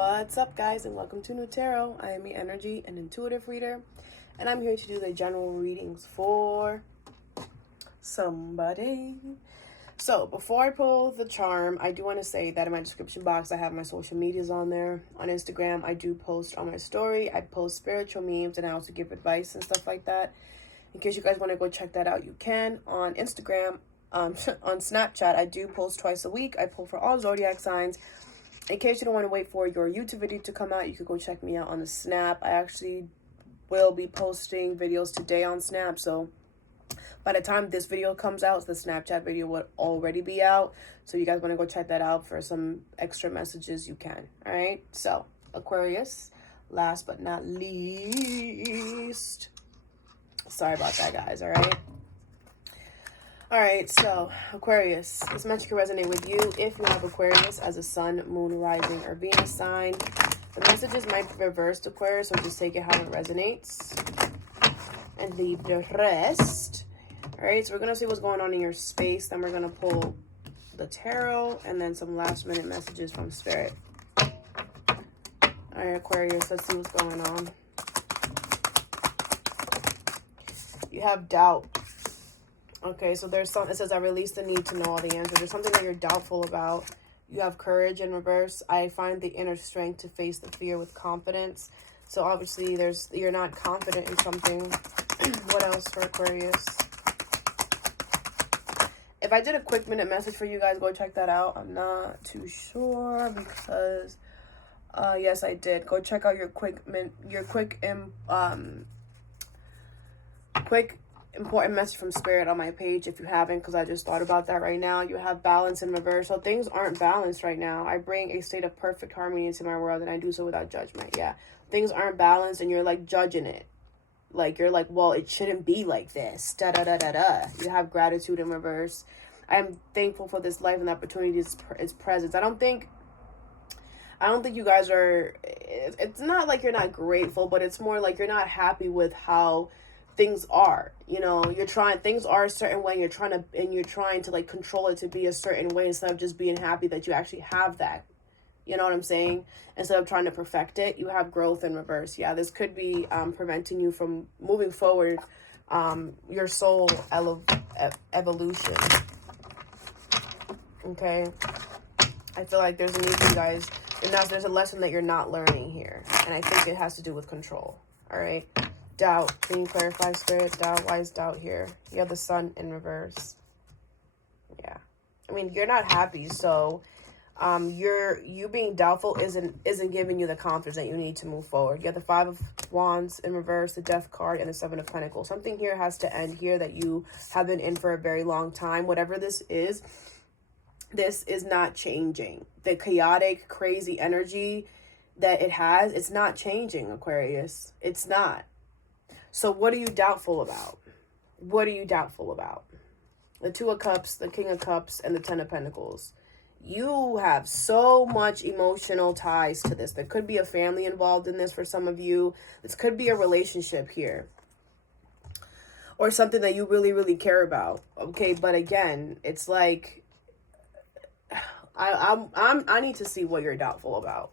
What's up, guys, and welcome to New Tarot. I am the energy and intuitive reader, and I'm here to do the general readings for somebody. So before I pull the charm, I do want to say that in my description box I have my social medias on there. On Instagram, I do post on my story. I post spiritual memes, and I also give advice and stuff like that. In case you guys want to go check that out, you can. On Instagram, on Snapchat, I do post twice a week. I pull for all zodiac signs. In case you don't want to wait for your YouTube video to come out, you could go check me out on the Snap. I actually will be posting videos today on Snap, so by the time this video comes out, the Snapchat video would already be out. So if you guys want to go check that out for some extra messages, you can. All right, so Aquarius, last but not least. Sorry about that, guys. All right, so Aquarius, this message can resonate with you if you have Aquarius as a sun, moon, rising, or Venus sign. The messages might be reversed, Aquarius, so just take it how it resonates and leave the rest. All right, so we're going to see what's going on in your space. Then we're going to pull the tarot and then some last minute messages from Spirit. All right, Aquarius, let's see what's going on. You have doubt. Okay, so there's some, it says, I release the need to know all the answers. There's something that you're doubtful about. You have courage in reverse. I find the inner strength to face the fear with confidence. So obviously you're not confident in something. What else for Aquarius? If I did a quick minute message for you guys, go check that out. I'm not too sure because yes, I did. Go check out your quick important message from Spirit on my page if you haven't, because I just thought about that right now. You have balance in reverse. So things aren't balanced right now. I bring a state of perfect harmony into my world, and I do so without judgment. Yeah, things aren't balanced, and you're like judging it. Like you're like, well, it shouldn't be like this. Da da da da da. You have gratitude in reverse. I'm thankful for this life and the opportunity its presence. I don't think you guys are. It's not like you're not grateful, but it's more like you're not happy with how things are. You know, things are a certain way, you're trying to like control it to be a certain way instead of just being happy that you actually have that. You know what I'm saying? Instead of trying to perfect it, you have growth in reverse. Yeah, this could be preventing you from moving forward, your soul evolution. Okay, I feel like there's a need for you guys, and there's a lesson that you're not learning here, and I think it has to do with control. All right. Doubt. Can you clarify, Spirit? Doubt. Why is doubt here? You have the sun in reverse. Yeah. I mean, you're not happy, so you being doubtful isn't giving you the confidence that you need to move forward. You have the Five of Wands in reverse, the Death card, and the Seven of Pentacles. Something here has to end here that you have been in for a very long time. Whatever this is not changing. The chaotic, crazy energy that it has, it's not changing, Aquarius. It's not. So what are you doubtful about? What are you doubtful about? The Two of Cups, the King of Cups, and the Ten of Pentacles. You have so much emotional ties to this. There could be a family involved in this for some of you. This could be a relationship here. Or something that you really, really care about. Okay, but again, it's like I need to see what you're doubtful about.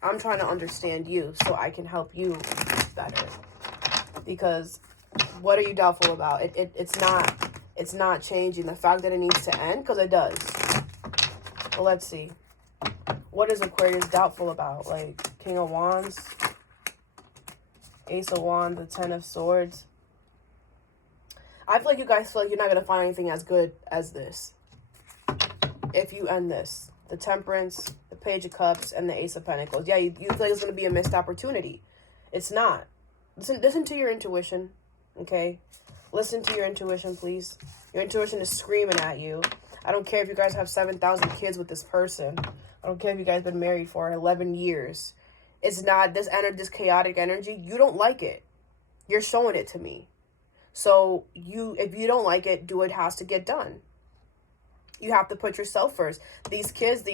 I'm trying to understand you so I can help you better. Because what are you doubtful about? It's not changing. The fact that it needs to end, because it does. Well, let's see. What is Aquarius doubtful about? Like King of Wands, Ace of Wands, the Ten of Swords. I feel like you guys feel like you're not going to find anything as good as this if you end this. The Temperance, the Page of Cups, and the Ace of Pentacles. Yeah, you feel like it's going to be a missed opportunity. It's not. Listen to your intuition, okay? Listen to your intuition, please. Your intuition is screaming at you. I don't care if you guys have 7,000 kids with this person. I don't care if you guys been married for 11 years. It's not this chaotic energy. You don't like it. You're showing it to me. So if you don't like it, it has to get done. You have to put yourself first. These kids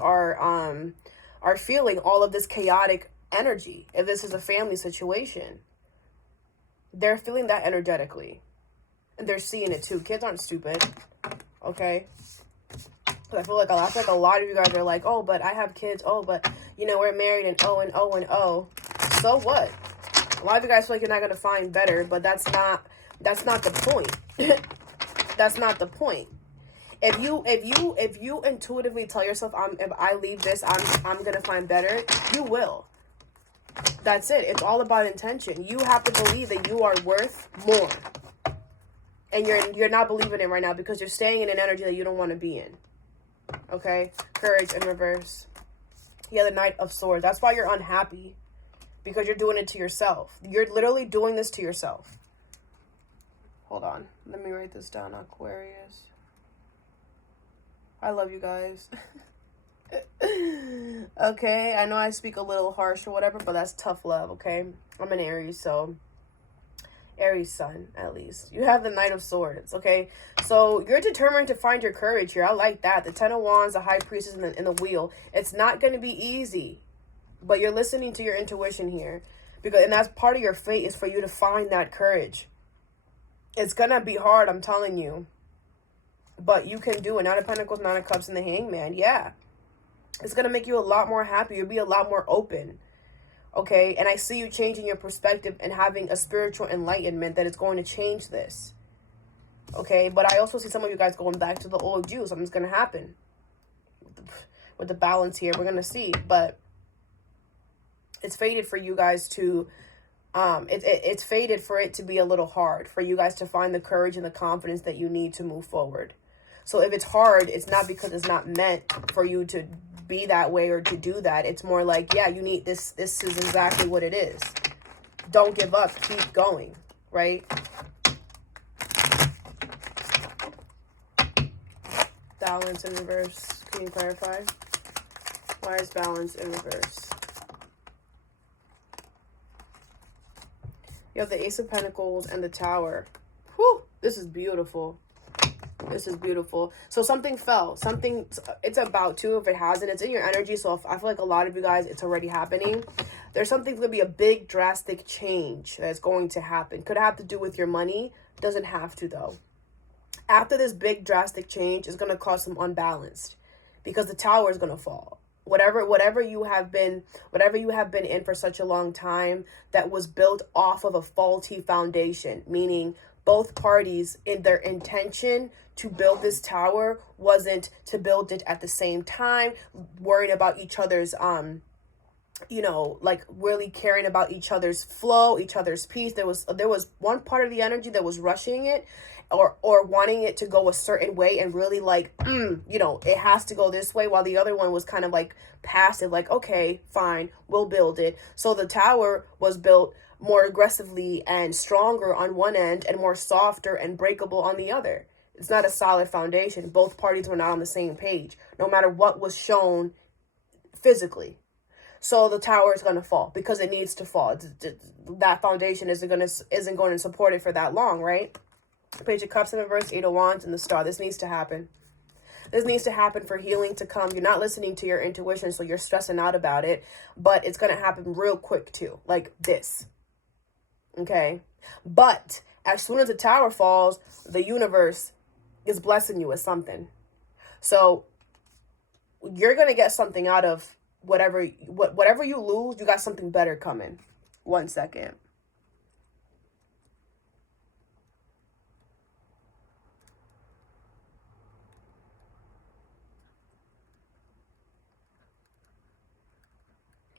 are feeling all of this chaotic energy. If this is a family situation, they're feeling that energetically, and they're seeing it too. Kids aren't stupid. Okay, I feel like a lot of you guys are like, oh, but I have kids. Oh, but, you know, we're married and oh, and oh, and oh. So what? A lot of you guys feel like you're not going to find better, but that's not the point. That's not the point. If you intuitively tell yourself, if I leave this, I'm going to find better, you will. That's it. It's all about intention. You have to believe that you are worth more. And you're not believing it right now because you're staying in an energy that you don't want to be in. Okay? Courage in reverse. Yeah, the Knight of Swords. That's why you're unhappy. Because you're doing it to yourself. You're literally doing this to yourself. Hold on. Let me write this down, Aquarius. I love you guys. Okay? I know I speak a little harsh or whatever, but that's tough love, okay? I'm an Aries, so... Aries sun, at least. You have the Knight of Swords, okay? So you're determined to find your courage here. I like that. The Ten of Wands, the High Priestess, and the Wheel. It's not going to be easy, but you're listening to your intuition here. And that's part of your fate, is for you to find that courage. It's going to be hard, I'm telling you. But you can do it. Nine of Pentacles, Nine of Cups, and the Hangman. Yeah. It's going to make you a lot more happy. You'll be a lot more open. Okay, and I see you changing your perspective and having a spiritual enlightenment that is going to change this. Okay, but I also see some of you guys going back to the old you. Something's going to happen with the balance here. We're going to see, but it's fated for you guys to, it's fated for it to be a little hard for you guys to find the courage and the confidence that you need to move forward. So if it's hard, it's not because it's not meant for you to be that way or to do that. It's more like, yeah, you need this. This is exactly what it is. Don't give up. Keep going, right? Balance in reverse. Can you clarify? Why is balance in reverse? You have the Ace of Pentacles and the Tower. Whew, this is beautiful. This is beautiful. So something fell. Something, it's about to, if it hasn't. It's in your energy. So I feel like a lot of you guys, it's already happening. There's something going to be a big drastic change that's going to happen. Could have to do with your money. Doesn't have to, though. After this big drastic change, it's going to cause some unbalanced. Because the Tower is going to fall. Whatever you have been in for such a long time that was built off of a faulty foundation. Meaning both parties, in their intention to build this tower wasn't to build it at the same time, worrying about each other's, you know, like really caring about each other's flow, each other's peace. There was one part of the energy that was rushing it or wanting it to go a certain way and really like, you know, it has to go this way, while the other one was kind of like passive, like, okay, fine, we'll build it. So the tower was built more aggressively and stronger on one end and more softer and breakable on the other. It's not a solid foundation. Both parties were not on the same page, no matter what was shown physically. So the tower is going to fall because it needs to fall. That foundation isn't going to support it for that long, right? Page of Cups in reverse, Eight of Wands, and the Star. This needs to happen. This needs to happen for healing to come. You're not listening to your intuition, so you're stressing out about it. But it's going to happen real quick, too. Like this. Okay? But as soon as the tower falls, the universe is blessing you with something. So you're going to get something out of whatever you lose. You got something better coming. 1 second.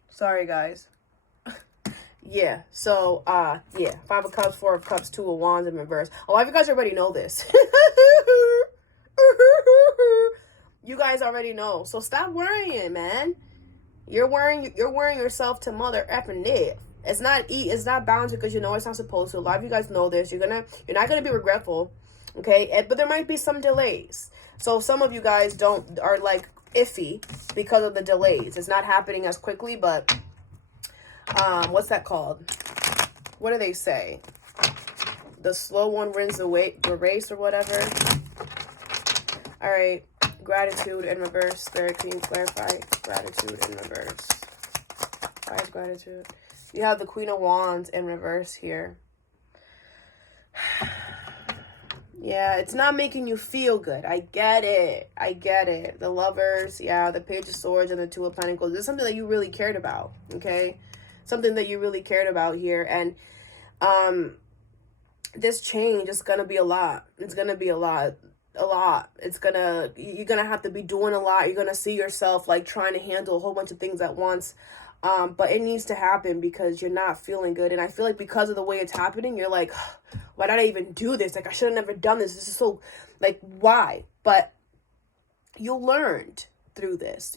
Sorry, guys. Yeah, so, yeah. 5 of Cups, 4 of Cups, 2 of Wands in reverse. A lot of you guys already know this. You guys already know. So stop worrying, man. You're worrying yourself to mother effing death. It's not balanced because you know it's not supposed to. A lot of you guys know this. You're not gonna be regretful, okay? But there might be some delays. So some of you guys are like iffy because of the delays. It's not happening as quickly, but what's that called? What do they say? The slow one wins the race or whatever. All right. Gratitude in reverse. Spirit, can you clarify? Gratitude in reverse. Why is gratitude? You have the Queen of Wands in reverse here. Yeah, it's not making you feel good. I get it. I get it. The Lovers, yeah, the Page of Swords and the Two of Pentacles. This is something that you really cared about, okay? Something that you really cared about here. And this change is going to be a lot. It's going to be a lot. You're going to have to be doing a lot. You're going to see yourself like trying to handle a whole bunch of things at once. But it needs to happen because you're not feeling good. And I feel like because of the way it's happening, you're like, why did I even do this? Like, I should have never done this. This is so, like, why? But you learned through this.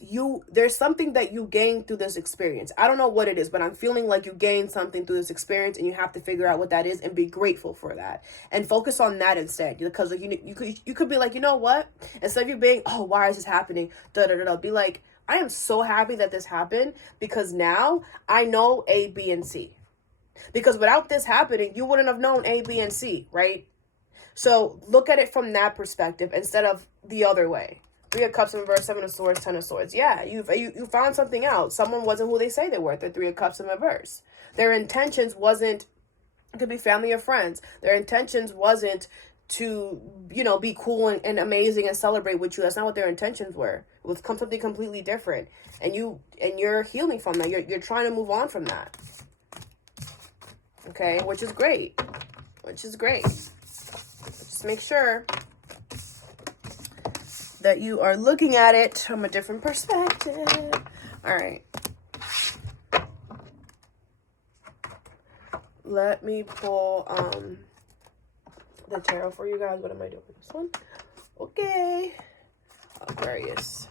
There's something that you gained through this experience. I don't know what it is, but I'm feeling like you gained something through this experience, and you have to figure out what that is and be grateful for that and focus on that instead. Because like you could be like, you know what? Instead of you being, oh, why is this happening? Be like, I am so happy that this happened because now I know A, B, and C. Because without this happening, you wouldn't have known A, B, and C, right? So look at it from that perspective instead of the other way. 3 of Cups in reverse, 7 of Swords, 10 of Swords. Yeah, you found something out. Someone wasn't who they say they were. The 3 of Cups in reverse. Their intentions wasn't, it could be family or friends. Their intentions wasn't to, be cool and amazing and celebrate with you. That's not what their intentions were. It was something completely different. And you're healing from that. You're trying to move on from that. Okay, which is great. Just make sure that you are looking at it from a different perspective. All right. Let me pull the tarot for you guys. What am I doing with this one? Okay. Aquarius.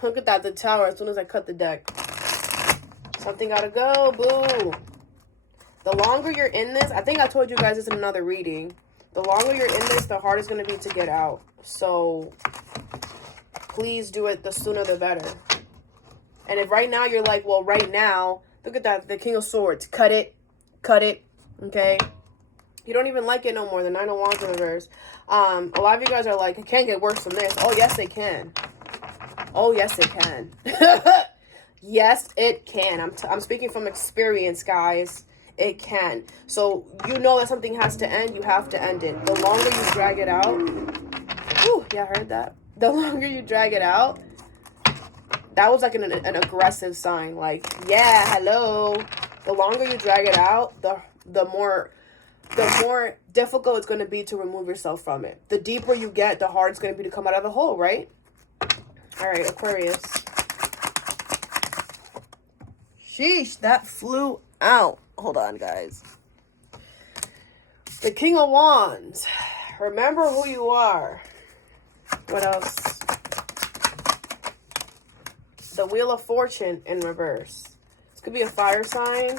Look at that, the Tower, as soon as I cut the deck. Something gotta go, boo. The longer you're in this, I think I told you guys this in another reading. The longer you're in this, the harder it's going to be to get out. So please do it the sooner the better. And if right now you're like, well, right now, look at that, the King of Swords. Cut it. Okay? You don't even like it no more. The 9 of Wands in reverse. A lot of you guys are like, it can't get worse than this. Oh, yes, it can. Oh, yes, it can. Yes, it can. I'm speaking from experience, guys. It can. So you know that something has to end. You have to end it. The longer you drag it out. Whew, yeah, I heard that. The longer you drag it out. That was like an aggressive sign. Like, yeah, hello. The longer you drag it out, the more difficult it's going to be to remove yourself from it. The deeper you get, the harder it's going to be to come out of the hole, right? All right, Aquarius. Sheesh, that flew out. Hold on, guys. The King of Wands. Remember who you are. What else? The Wheel of Fortune in reverse. This could be a fire sign.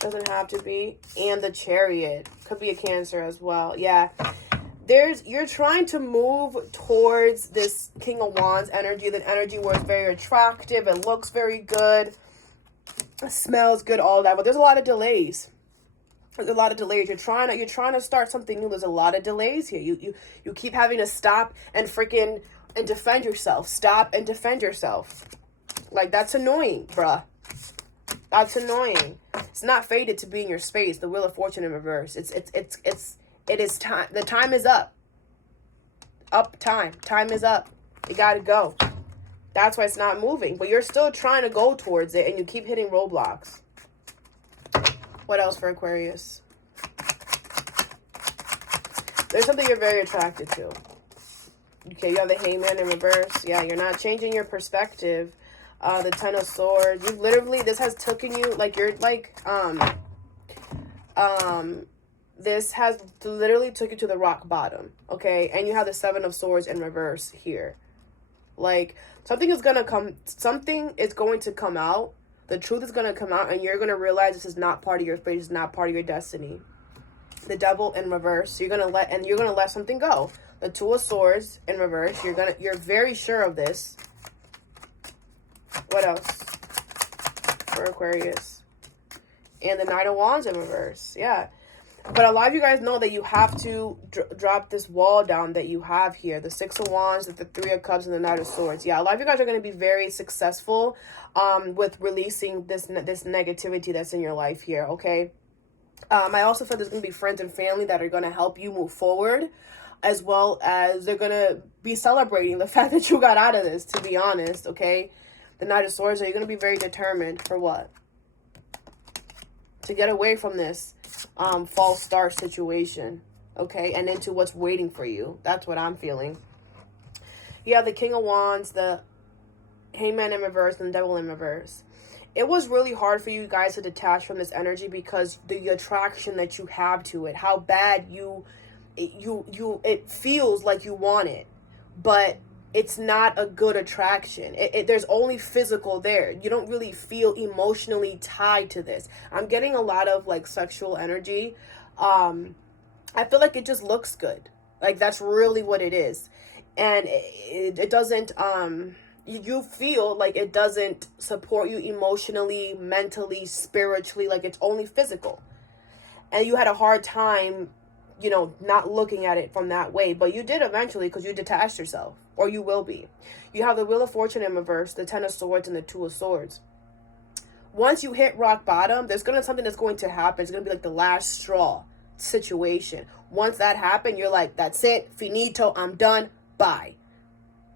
Doesn't have to be. And the Chariot. Could be a Cancer as well. Yeah. You're trying to move towards this King of Wands energy. That energy where it's very attractive. It looks very good. Smells good, all that, but there's a lot of delays. You're trying to start something new. There's a lot of delays here. You keep having to stop and defend yourself. Stop and defend yourself. Like, that's annoying, bruh. That's annoying. It's not fated to be in your space. The Wheel of Fortune in reverse. It is time. The time is up. Time is up. You gotta go. That's why it's not moving. But you're still trying to go towards it, and you keep hitting roadblocks. What else for Aquarius? There's something you're very attracted to. Okay, you have the Hangman in reverse. Yeah, you're not changing your perspective. The 10 of Swords. You literally, this has taken you, like, you're like, this has literally took you to the rock bottom. Okay, and you have the 7 of Swords in reverse here. Like, something is going to come out. The truth is going to come out, and you're going to realize this is not part of your fate. It's not part of your destiny. The Devil in reverse. You're going to let something go. The 2 of Swords in reverse. You're very sure of this. What else for Aquarius? And the 9 of Wands in reverse. Yeah. But a lot of you guys know that you have to drop this wall down that you have here. The 6 of Wands, the 3 of Cups, and the 9 of Swords. Yeah, a lot of you guys are going to be very successful with releasing this negativity that's in your life here, okay? I also feel there's going to be friends and family that are going to help you move forward, as well as they're going to be celebrating the fact that you got out of this, to be honest, okay? The Knight of Swords, are you going to be very determined for what? To get away from this false start situation, okay? And into what's waiting for you. That's what I'm feeling. You have the King of Wands, the Hangman in reverse, and the Devil in reverse. It was really hard for you guys to detach from this energy because the attraction that you have to it, how bad it feels like you want it, but it's not a good attraction. There's only physical there. You don't really feel emotionally tied to this. I'm getting a lot of like sexual energy. I feel like it just looks good. Like that's really what it is. And it doesn't, you feel like it doesn't support you emotionally, mentally, spiritually, like it's only physical. And you had a hard time, you know, not looking at it from that way, but you did eventually because you detached yourself, or you will be. You have the Wheel of Fortune in reverse, the Ten of Swords, and the Two of Swords. Once you hit rock bottom, there's going to something that's going to happen. It's going to be like the last straw situation. Once that happened, you're like, that's it, finito, I'm done, bye.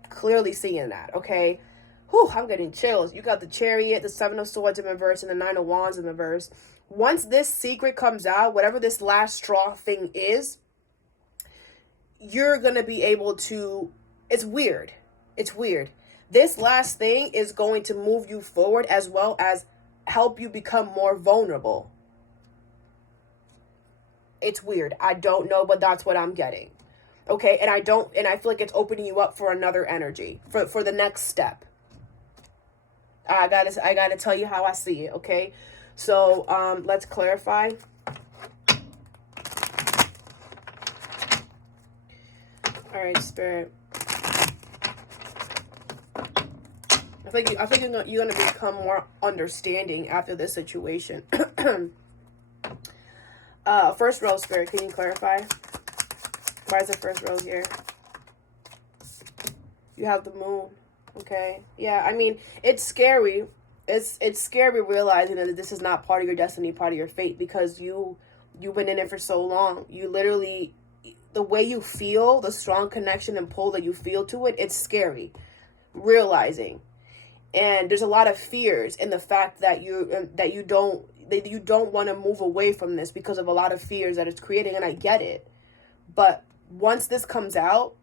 Clearly seeing that, okay? Whew, I'm getting chills. You got the Chariot, the Seven of Swords in reverse, and the Nine of Wands in reverse. Once this secret comes out, whatever this last straw thing is, you're going to be able to... It's weird. It's weird. This last thing is going to move you forward as well as help you become more vulnerable. It's weird. I don't know, but that's what I'm getting. Okay, and I feel like it's opening you up for another energy, for the next step. I gotta tell you how I see it, okay? So, let's clarify. All right, Spirit. I think you're gonna become more understanding after this situation. First row, Spirit, can you clarify? Why is the first row here? You have the Moon. Okay. Yeah, I mean, it's scary. It's scary realizing that this is not part of your destiny, part of your fate, because you've been in it for so long. You literally, the way you feel, the strong connection and pull that you feel to it, it's scary realizing. And there's a lot of fears in the fact that you don't want to move away from this because of a lot of fears that it's creating, and I get it. But once this comes out,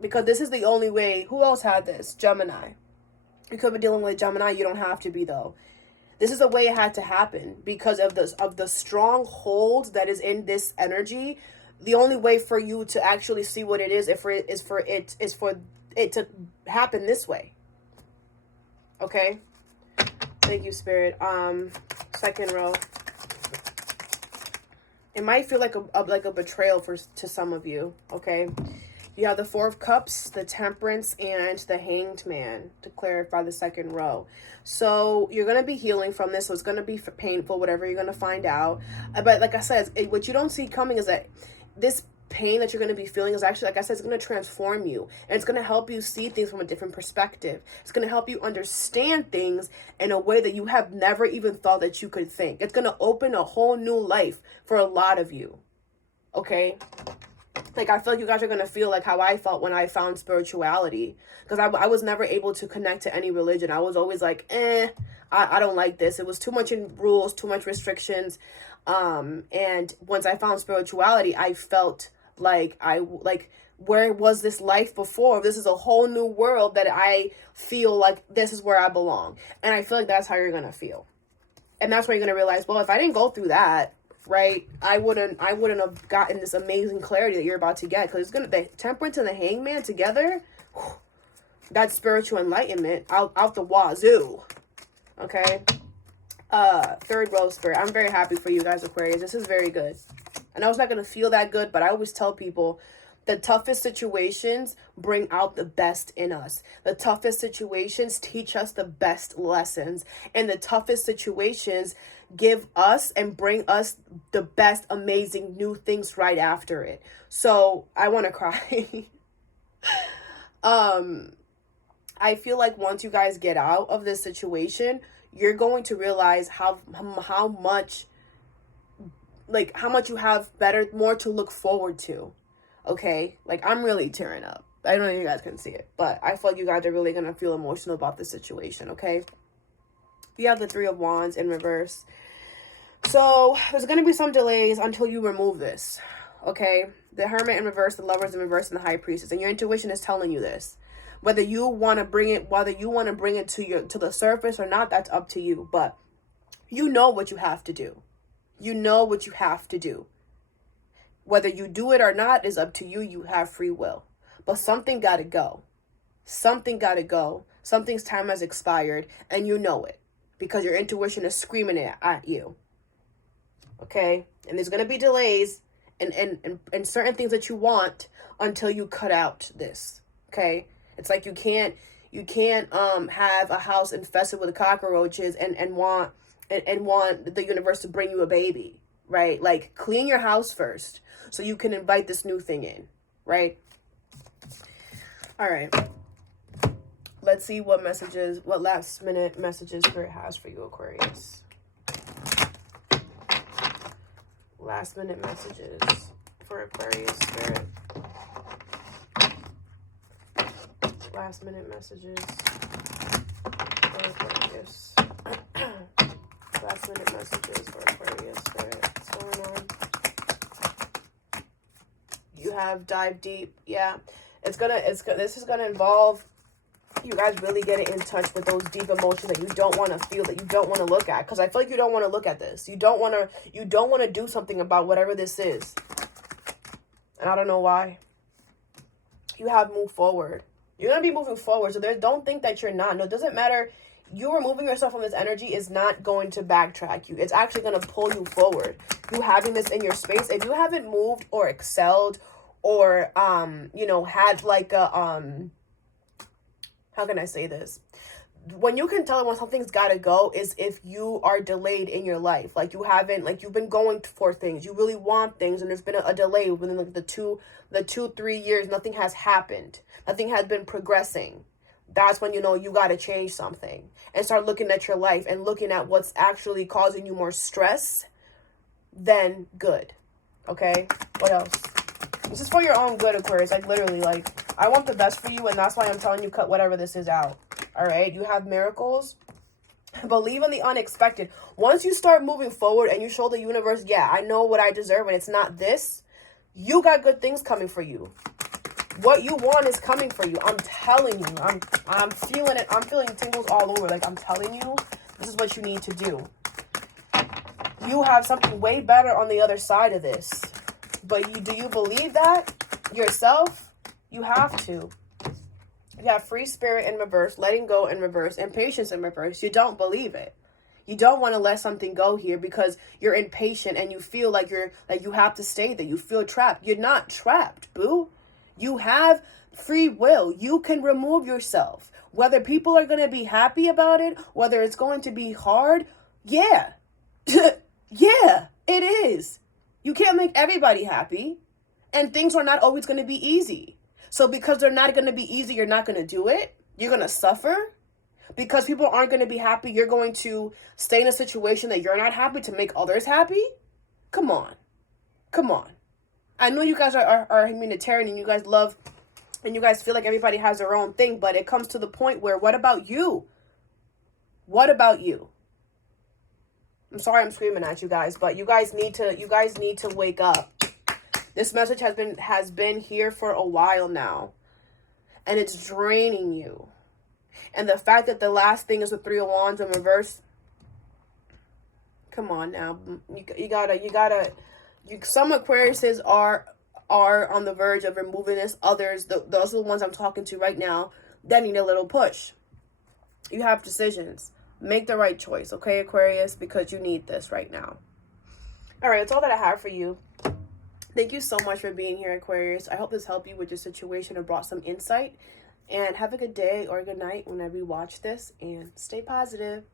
because this is the only way. Who else had this? Gemini. You could be dealing with Gemini. You don't have to be, though. This is the way it had to happen because of the strong hold that is in this energy. The only way for you to actually see what it is is for it to happen this way. Okay. Thank you, Spirit. Second row. It might feel like a betrayal to some of you. Okay. You have the Four of Cups, the Temperance, and the Hanged Man, to clarify the second row. So you're going to be healing from this. So it's going to be painful, whatever you're going to find out. But like I said, what you don't see coming is that this pain that you're going to be feeling is actually, like I said, it's going to transform you. And it's going to help you see things from a different perspective. It's going to help you understand things in a way that you have never even thought that you could think. It's going to open a whole new life for a lot of you. Okay? Like, I feel like you guys are going to feel like how I felt when I found spirituality. Because I was never able to connect to any religion. I was always like, I don't like this. It was too much in rules, too much restrictions. And once I found spirituality, I felt like where was this life before? This is a whole new world that I feel like this is where I belong. And I feel like that's how you're going to feel. And that's where you're going to realize, well, if I didn't go through that, right, I wouldn't have gotten this amazing clarity that you're about to get, because the Temperance and the Hangman together, that's spiritual enlightenment out the wazoo. Okay. Third row, Spirit. I'm very happy for you guys, Aquarius. This is very good. I know it's not going to feel that good, but I always tell people the toughest situations bring out the best in us. The toughest situations teach us the best lessons. And the toughest situations give us and bring us the best, amazing new things right after it. So I want to cry. I feel like once you guys get out of this situation, you're going to realize how much like how much you have more to look forward to. Okay, like I'm really tearing up. I don't know if you guys can see it, but I feel like you guys are really gonna feel emotional about this situation. Okay, you have the Three of Wands in reverse, so there's gonna be some delays until you remove this. Okay, the Hermit in reverse, the Lovers in reverse, and the High Priestess, and your intuition is telling you this. Whether you want to bring it to the surface or not, that's up to you. But you know what you have to do. You know what you have to do. Whether you do it or not is up to you. You have free will. But something got to go. Something got to go. Something's time has expired, and you know it because your intuition is screaming it at you. Okay? And there's going to be delays and certain things that you want until you cut out this. Okay? It's like you can't have a house infested with cockroaches and want the universe to bring you a baby, right? Like clean your house first so you can invite this new thing in, right? All right. Let's see what last minute messages Spirit has for you, Aquarius. Last minute messages for Aquarius, Spirit. Last minute messages for Aquarius. Last minute messages for Aquarius, Spirit. What's going on? You have dive deep. Yeah. This is gonna involve you guys really getting in touch with those deep emotions that you don't want to feel, that you don't want to look at. Because I feel like you don't want to look at this. You don't want to do something about whatever this is. And I don't know why. You have moved forward. You're going to be moving forward. So don't think that you're not. No, it doesn't matter. You removing yourself from this energy is not going to backtrack you. It's actually going to pull you forward. You having this in your space. If you haven't moved or excelled or, had like a, how can I say this? When you can tell when something's got to go is if you are delayed in your life. Like you've been going for things. You really want things and there's been a delay within like the 2-3 years. Nothing has happened. Nothing has been progressing. That's when, you got to change something and start looking at your life and looking at what's actually causing you more stress than good. Okay. What else? This is for your own good, Aquarius. Like literally, like I want the best for you. And that's why I'm telling you, cut whatever this is out. All right. You have miracles. Believe in the unexpected. Once you start moving forward and you show the universe, yeah, I know what I deserve and it's not this. You got good things coming for you. What you want is coming for you. I'm telling you. I'm feeling it. I'm feeling tingles all over. Like I'm telling you, this is what you need to do. You have something way better on the other side of this. But do you believe that yourself? You have to. You have free spirit in reverse, letting go in reverse, and patience in reverse. You don't believe it. You don't want to let something go here because you're impatient and you feel like you have to stay there. You feel trapped. You're not trapped, boo. You have free will. You can remove yourself. Whether people are going to be happy about it, whether it's going to be hard, yeah. Yeah, it is. You can't make everybody happy. And things are not always going to be easy. So because they're not going to be easy, you're not going to do it. You're going to suffer. Because people aren't going to be happy, you're going to stay in a situation that you're not happy to make others happy? Come on. Come on. I know you guys are humanitarian and you guys love and you guys feel like everybody has their own thing, but it comes to the point where what about you? What about you? I'm sorry I'm screaming at you guys, but you guys need to wake up. This message has been here for a while now. And it's draining you. And the fact that the last thing is the Three of Wands in reverse. Come on now. You gotta some Aquariuses are on the verge of removing this. Others, those are the ones I'm talking to right now, that need a little push. You have decisions. Make the right choice, okay, Aquarius? Because you need this right now. All right, that's all that I have for you. Thank you so much for being here, Aquarius. I hope this helped you with your situation or brought some insight. And have a good day or a good night whenever you watch this. And stay positive.